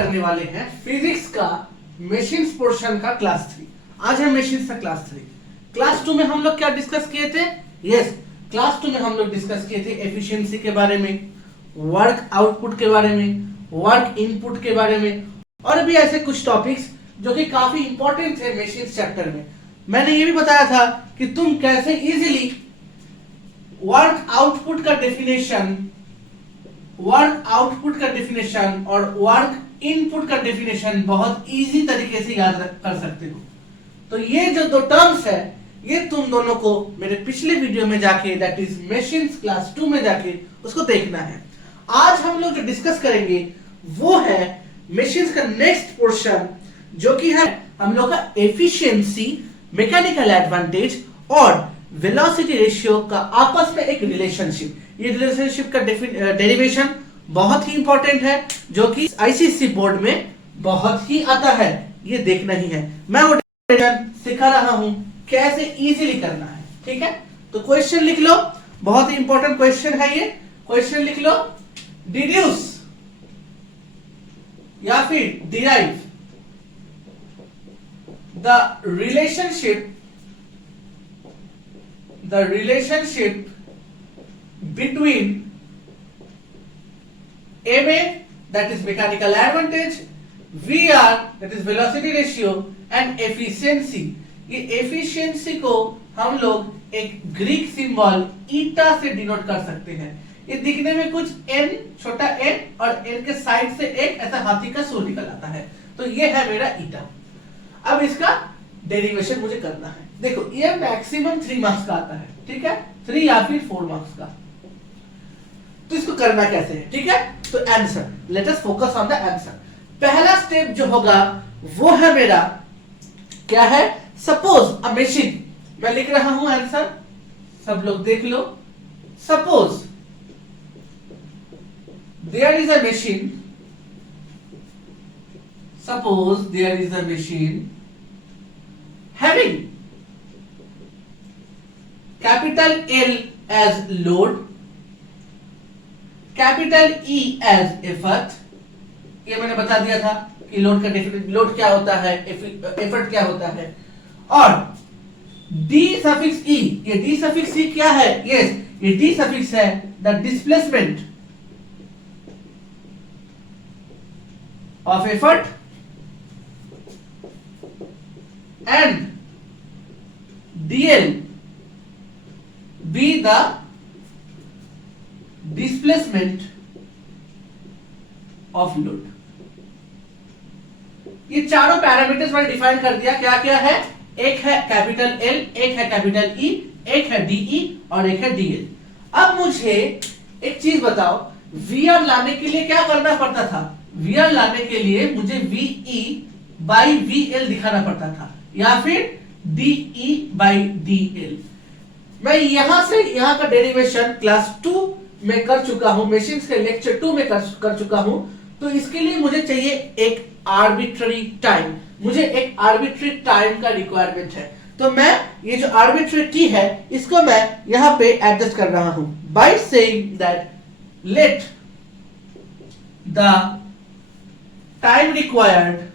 करने वाले हैं फिजिक्स का मशीन्स पोर्शन का क्लास 3। आज है मशीन्स का क्लास 3। क्लास 2 में हम लोग क्या डिस्कस किए थे? यस, क्लास 2 में हम लोग डिस्कस किए थे एफिशिएंसी के बारे में, वर्क आउटपुट के बारे में, वर्क इनपुट के बारे में, और भी ऐसे कुछ टॉपिक्स जो कि काफी इंपॉर्टेंट थे मशीन्स चैप्टर में। मैंने ये भी बताया था कि तुम कैसे इजीली वर्क आउटपुट का डेफिनेशन और वर्क इनपुट का डेफिनेशन बहुत इजी तरीके से याद कर सकते हो। तो ये जो दो टर्म्स है ये तुम दोनों को मेरे पिछले वीडियो में जाके, दैट इज मशीन्स क्लास 2 में जाके उसको देखना है। आज हम लोग जो डिस्कस करेंगे वो है मशीन्स का नेक्स्ट पोर्शन, जो कि है हम लोग का एफिशिएंसी, मैकेनिकल एडवांटेज और वेलोसिटी रेशियो का आपस में एक रिलेशनशिप। ये रिलेशनशिप का डेरिवेशन बहुत ही इंपॉर्टेंट है, जो कि आईसीएसई बोर्ड में बहुत ही आता है, ये देखना ही है। मैं वो डेरिवेशन सिखा रहा हूं कैसे इजीली करना है, ठीक है? तो क्वेश्चन लिख लो, बहुत ही इंपॉर्टेंट क्वेश्चन है ये। क्वेश्चन लिख लो, डिड्यूस या फिर derive the relationship between ma, that is mechanical advantage, vr, that is velocity ratio, and efficiency। ये efficiency को हम लोग एक ग्रीक सिंबल ईटा से डिनोट कर सकते हैं। ये दिखने में कुछ n, छोटा n और n के साइड से एक ऐसा हाथी का सूर निकल आता है, तो ये है मेरा ईटा। अब इसका डेरिवेशन मुझे करना है। देखो ये मैक्सिमम 3 मार्क्स का आता है, ठीक है? 3 या फिर 4 मार्क्स का। तो इसको करना कैसे है, ठीक है? तो answer, let us focus on the answer. पहला स्टेप जो होगा वो है मेरा, क्या है? सपोज अ मशीन, मैं लिख रहा हूं आंसर, सब लोग देख लो। Suppose there is a machine, suppose there is a machine having capital L as load, capital E as effort। ये मैंने बता दिया था कि लोड का डेफिनेशन, लोड क्या होता है, एफर्ट क्या होता है। और D सफिक्स E, ये D सफिक्स E क्या है? यस, ये D सफिक्स है the displacement of effort and dl be the displacement of load। ये चारों पैरामीटर्स मैंने डिफाइन कर दिया। क्या क्या है? एक है कैपिटल L, एक है कैपिटल E, एक है DE और एक है DL। अब मुझे एक चीज बताओ, VR लाने के लिए क्या करना पड़ता था? VR लाने के लिए मुझे VE by VL दिखाना पड़ता था, या फिर DE by DL। मैं यहां से यहां का डेरिवेशन क्लास 2 में कर चुका हूं, मशीन्स के लेक्चर 2 में कर चुका हूं। तो इसके लिए मुझे चाहिए एक आर्बिट्ररी टाइम, मुझे एक आर्बिट्ररी टाइम का रिक्वायरमेंट है। तो मैं ये जो आर्बिट्ररी टी है इसको मैं यहां पे एडजस्ट कर रहा हूं by saying that let the time required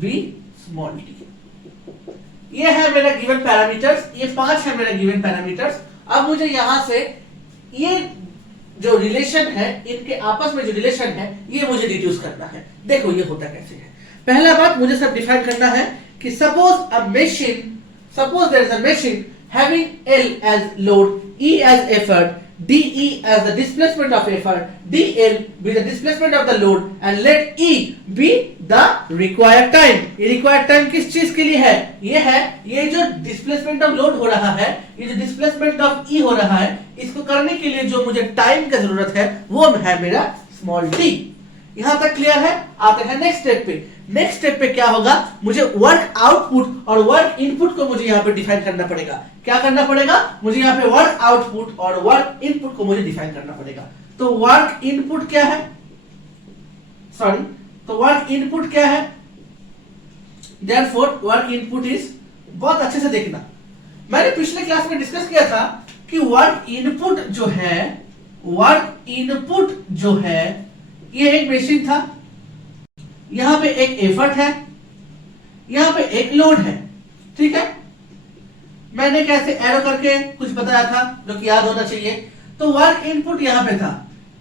be small t. ये है मेरा गिवन पैरामीटर्स, ये 5 है मेरा गिवन पैरामीटर्स। अब मुझे यहां से ये जो रिलेशन है, इनके आपस में जो रिलेशन है, ये मुझे डिड्यूस करना है। देखो ये होता कैसे है। पहला बात मुझे सब डिफाइन करना है कि suppose there is a machine having L as load, E as effort, DE as the displacement of effort, DL be the displacement of the load, and let E be the required time। ये required time किस चीज के लिए है? ये जो displacement of load हो रहा है, ये जो displacement of E हो रहा है, इसको करने के लिए जो मुझे टाइम की जरूरत है वो है मेरा स्मॉल t। यहां तक क्लियर है? आते हैं नेक्स्ट स्टेप पे। नेक्स्ट स्टेप पे क्या होगा? मुझे वर्क आउटपुट और वर्क इनपुट को मुझे यहाँ पे डिफाइन करना पड़ेगा। क्या करना पड़ेगा? मुझे यहाँ पे वर्क आउटपुट और वर्क इनपुट को मुझे डिफाइन करना पड़ेगा। तो वर्क इनपुट क्या है? वर्क इनपुट क्या है? देयरफॉर वर्क इनपुट इज, बहुत अच्छे से देखना, मैंने पिछले क्लास में डिस्कस किया था कि वर्क इनपुट जो है वर्क इनपुट जो है ये एक मशीन था, यहां पे एक एफर्ट है, यहां पे एक लोड है, ठीक है। मैंने कैसे एरो करके कुछ बताया था जो कि याद होना चाहिए। तो वर्क इनपुट यहां पे था,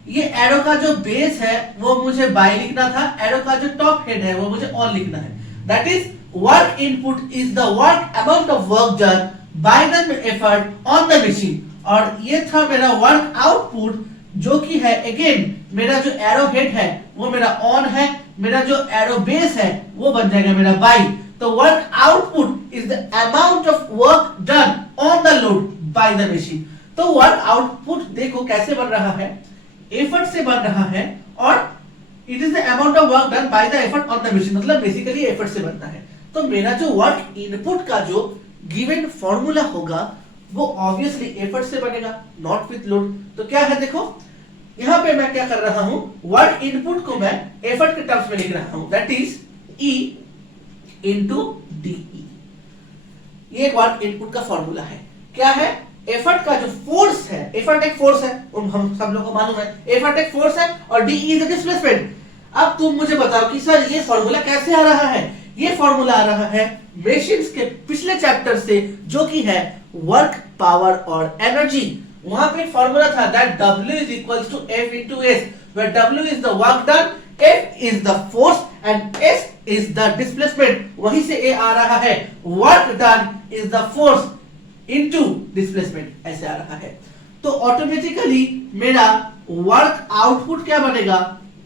ये एरो का जो बेस है वो मुझे बाय लिखना था, एरो का जो टॉप हेड है वो मुझे ऑन लिखना है। That is work input is the work amount of work done by the effort on the machine, और ये था मेरा वर्क आउटपुट जो कि है अगेन मेरा जो एरो हेड है वो मेरा ऑन है, मेरा जो एरो बेस है वो बन जाएगा मेरा बाय। तो work output is the amount of work done on the load by the machine. तो वर्क आउटपुट देखो कैसे बन रहा है, एफर्ट से बन रहा है, और it is the amount of work done by the effort on the machine, मतलब बेसिकली एफर्ट से बनता है। तो मेरा जो वर्क इनपुट का जो गिवन फॉर्मूला होगा वो ऑब्वियसली एफर्ट से बनेगा, नॉट विथ लोड। तो क्या है देखो, यहां पे मैं क्या कर रहा हूं, वर्क इनपुट को मैं एफर्ट के टर्म्स में लिख रहा हूं, that is E into DE। ये वर्क इनपुट का फॉर्मूला है। क्या है, एफर्ट का जो फोर्स है, एफर्ट एक फोर्स है, हम सब लोगों को मालूम है, एफर्ट एक फोर्स है और DE इज द डिस्प्लेसमेंट। अब तुम मुझे बताओ कि सर ये फॉर्मूला कैसे आ रहा है। ये फॉर्मूला आ रहा है मेशिन्स के पिछले चैप्टर से जो कि है वर्क पावर और एनर्जी। वहां पे फॉर्मूला था that W is equals to F into S, where W is the work done, F is the force and S is the displacement। वहीं से A आ रहा है, work done is the force into displacement, ऐसे आ रहा है। तो automatically मेरा work output क्या बनेगा,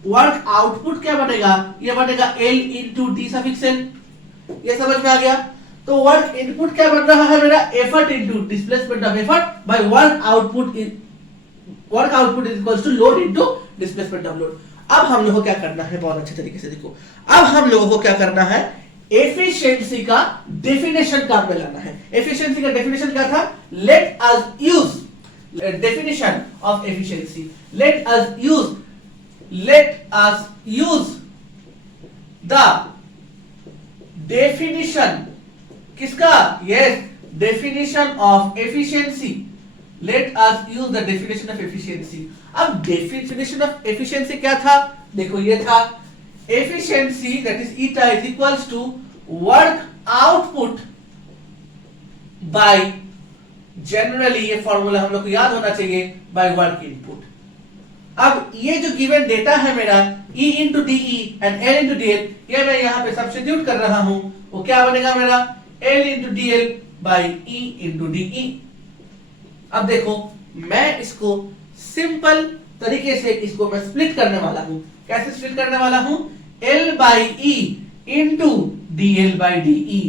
वर्क आउटपुट क्या बनेगा, ये बनेगा L into D suffix L। ये समझ में आ गया। तो वर्क इनपुट क्या बन रहा है मेरा, effort into displacement of effort by work output is equals to load into displacement of load. अब हम लोगों को क्या करना है, बहुत अच्छे तरीके से देखो, अब हम लोगों को क्या करना है, एफिशिएंसी का डेफिनेशन काम में लाना है। एफिशिएंसी का डेफिनेशन क्या था, let us use definition of efficiency, let us use the definition किसका, yes, definition of efficiency. Let us use the definition of efficiency. अब डेफिनेशन ऑफ एफिशिएंसी क्या था, देखो ये था efficiency that is eta is equals to work output by, generally ये formula हम लोग को याद होना चाहिए, बाय वर्क इनपुट। अब ये जो गिवन डेटा है मेरा E into DE and L into DL, ये मैं यहां पे सब्स्टिट्यूट कर रहा हूं, वो क्या बनेगा मेरा L into DL by E into DE। अब देखो मैं इसको सिंपल तरीके से इसको मैं स्प्लिट करने वाला हूं। कैसे स्प्लिट करने वाला हूं, L by E into DL by DE।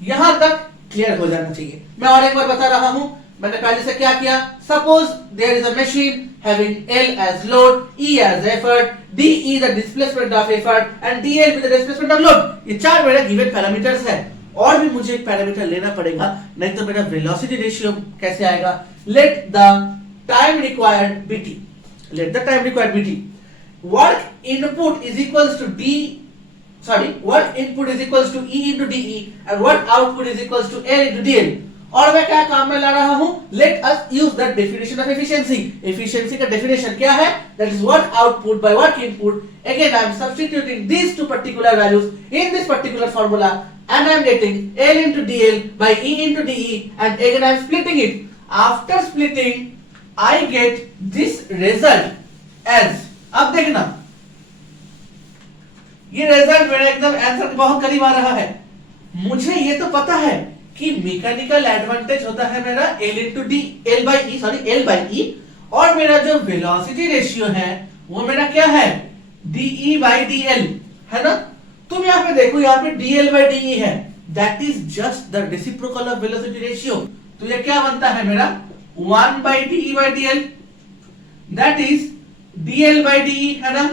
यहां तक क्लियर हो जाना चाहिए। मैं और एक बार बता रहा हूं, मैंने पहले से क्या किया, suppose there is a machine having L as load, E as effort, DE the displacement of effort and DL with the displacement of load। ये चार मेरे गिवन पैरामीटर्स है, और भी मुझे एक पैरामीटर लेना पड़ेगा, नहीं तो मेरा वेलोसिटी रेशियो कैसे आएगा। Let the time required BT, let the time required BT, work input is equals to work input is equals to E into DE and work output is equals to L into DL। और मैं क्या काम में ला रहा हूं, let us use that definition of efficiency. Efficiency का definition क्या है, that is work output by work input. Again I am substituting these two particular values in this particular formula and I am getting L into DL by E into DE and again I am splitting it. After splitting I get this result as, अब देखना ये result मेरा एकदम answer के बहुत करीब आ रहा है। मुझे ये तो पता है कि मैकेनिकल एडवांटेज होता है मेरा L into D, L by E, और मेरा जो वेलोसिटी रेशियो है वो मेरा क्या है, DE by DL है ना। तुम यहाँ पे देखो, यहाँ पे DL by DE है, that is just the reciprocal of velocity ratio. तो ये क्या बनता है मेरा 1 by DE by DL, that is DL by DE है ना।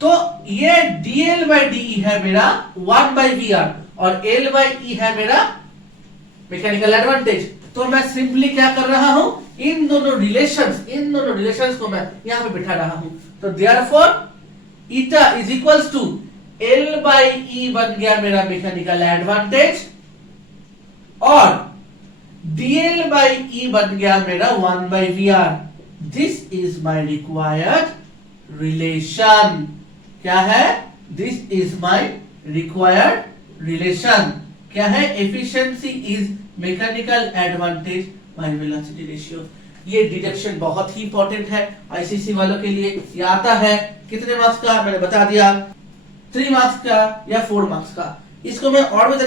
तो ये DL by DE है मेरा 1 by VR और L by E है मेरा मैकेनिकल एडवांटेज। तो मैं सिंपली क्या कर रहा हूं, इन दोनों रिलेशंस को मैं यहां पे बिठा रहा हूं। तो therefore eta is equals to L by E बन गया मेरा मैकेनिकल एडवांटेज और DL by E बन गया मेरा 1 by VR। This is my required relation. क्या है? This is my required relation. क्या है? Efficiency is mechanical advantage by velocity ratio. ये डिडक्शन बहुत ही इंपॉर्टेंट है आईसीसी वालों के लिए। ये आता है कितने मार्क्स का? मैंने बता दिया, 3 मार्क्स का या 4 मार्क्स का। इसको मैं और भी एक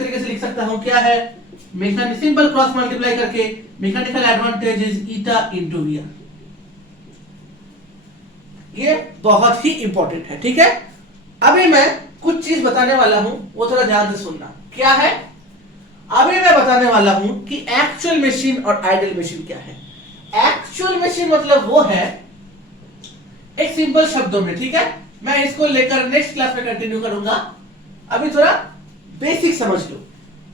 तरीके से लिख सकता हूं। क्या है? मैकेनिकल सिंपल क्रॉस मल्टीप्लाई करके mechanical advantage is eta into V R. ये बहुत ही इंपॉर्टेंट है, ठीक है। अभी मैं कुछ चीज बताने वाला हूं, वो थोड़ा ध्यान से सुनना। क्या है? अभी मैं बताने वाला हूं कि एक्चुअल मशीन और आइडियल मशीन क्या है। एक्चुअल मशीन मतलब वो है, एक सिंपल शब्दों में, ठीक है। मैं इसको लेकर नेक्स्ट क्लास में कंटिन्यू करूंगा। अभी थोड़ा बेसिक समझ लो।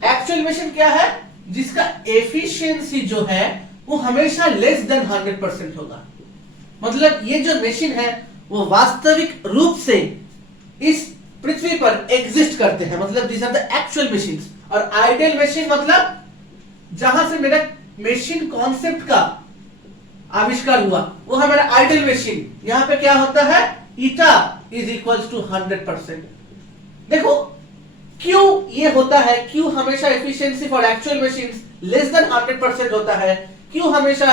एक्चुअल मशीन क्या है? जिसका एफिशिएंसी जो है वो हमेशा लेस देन 100% होगा। मतलब ये जो मशीन है वो वास्तविक रूप से इस पृथ्वी पर एग्जिस्ट करते हैं, मतलब this are the actual machines. और आइडियल मशीन मतलब जहां से मेरा मशीन कॉन्सेप्ट का आविष्कार हुआ वो है मेरा आइडियल मशीन। यहां पे क्या होता है? Eta is equals to 100%। देखो क्यों ये होता है, क्यों हमेशा efficiency for actual machines less than 100% होता है, क्यों हमेशा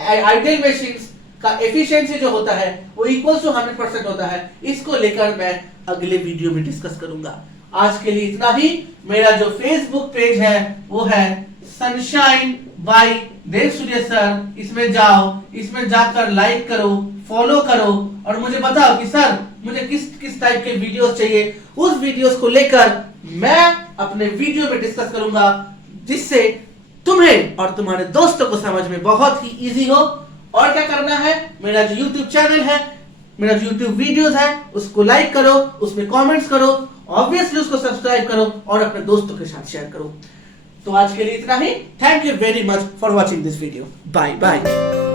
आइडियल मशीन्स का एफिशिएंसी जो होता है वो इक्वल्स टू 100% होता है, इसको लेकर मैं अगले वीडियो में डिस्कस करूंगा। आज के लिए इतना ही। मेरा जो फेसबुक पेज है वो है सनशाइन बाय देव सूर्य सर। इसमें जाओ, इसमें जाकर लाइक करो, फॉलो करो और मुझे बताओ कि सर मुझे किस किस टाइप के वीडियोस चाहिए। उस वीडियोस को लेकर मैं अपने वीडियो में डिस्कस करूंगा, जिससे तुम्हें और तुम्हारे दोस्तों को समझ में बहुत ही इजी हो। और क्या करना है? मेरा जो YouTube चैनल है, मेरा जो YouTube वीडियोस है, उसको लाइक करो, उसमें कमेंट्स करो, ऑब्वियसली उसको सब्सक्राइब करो और अपने दोस्तों के साथ शेयर करो। तो आज के लिए इतना ही। Thank you very much for watching this video. Bye bye.